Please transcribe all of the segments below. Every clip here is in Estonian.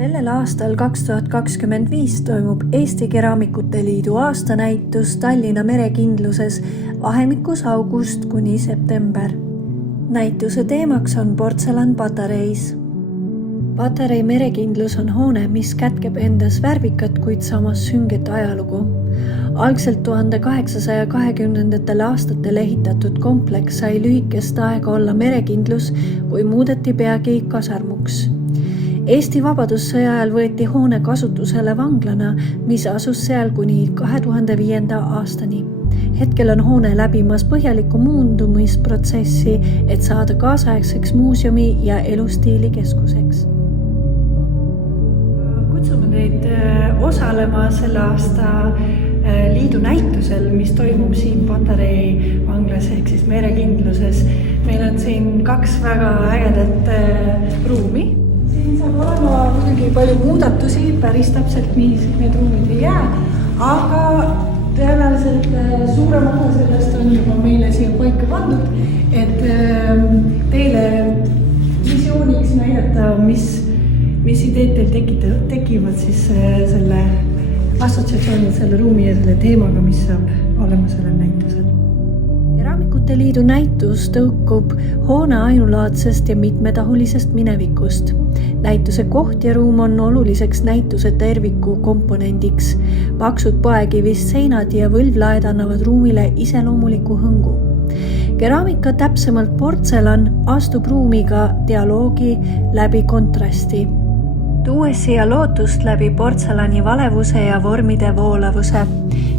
Sellel aastal 2025 toimub Eesti Keraamikute Liidu aastanäitus Tallinna merekindluses vahemikus august kuni september. Näituse teemaks on portselanpatareis. Patarei merekindlus on hoone, mis kätkeb endas värvikat, kuid samas sünget ajalugu. Algselt 1820. aastatel ehitatud kompleks sai lühikest aega olla merekindlus, kui muudeti peagi kasarmuks. Eesti Vabadussõja ajal võeti hoone kasutusele vanglana, mis asus seal kuni 2005. aastani. Hetkel on hoone läbimas põhjalikku muundumisprotsessi, et saada kaasaegseks muuseumi ja elustiili keskuseks. Kutsume teid osalema selle aasta liidu näitusel, mis toimub siin Patarei vanglas ehk siis merekindluses. Meil on siin kaks väga ägedat ruumi. Siin saab olema muidugi palju muudatusi, päris täpselt nii need ruumid ei jää, aga tõenäoliselt suurem osa sellest on juba meile siia paika pandud, et teile visiooniks näidata, mis ideed teil tekivad siis selle assotsiatsiooni, selle ruumi ja selle teemaga, mis saab olema sellel näitusel. Keraamikute Liidu näitus tõukub hoone ainulaadsest ja mitmetahulisest minevikust. Näituse koht ja ruum on oluliseks näituse terviku komponendiks. Paksud poekivist seinad ja võlvlaed annavad ruumile iseloomuliku hõngu. Keraamika, täpsemalt portselan, astub ruumiga dialoogi läbi kontrasti, tuues siia lootust läbi portselani valevuse ja vormide voolavuse.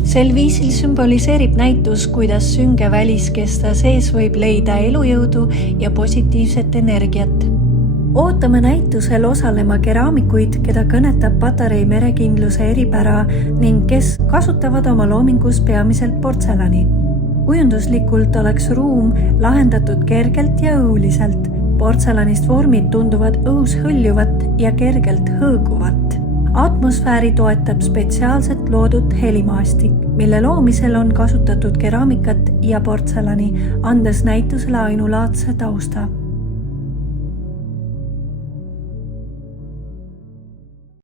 Sel viisil symboliseerib näitus, kuidas sünge väliskesta sees võib leida elujõudu ja positiivset energiat. Ootame näitusel osalema keraamikuid, keda kõnetab Patarei merekindluse eripära ning kes kasutavad oma loomingus peamiselt portselani. Kujunduslikult oleks ruum lahendatud kergelt ja õhuliselt. Portselanist vormid tunduvad õhus hõljuvat ja kergelt hõõguvat. Atmosfääri toetab spetsiaalselt loodud helimaastik, mille loomisel on kasutatud keraamikat ja portselani, andes näitusele ainulaadse tausta.